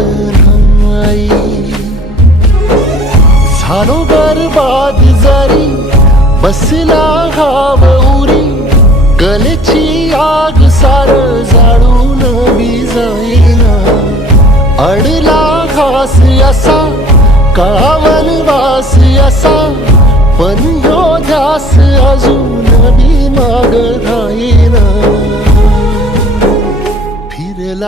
सानोबर नाही झालो बरबाद जरी बसला हाव उरी गलेची आग सार जाळून जाईना अडला घास असा काळावन वास असा पण यो ध्यास अजून बी माग राहीना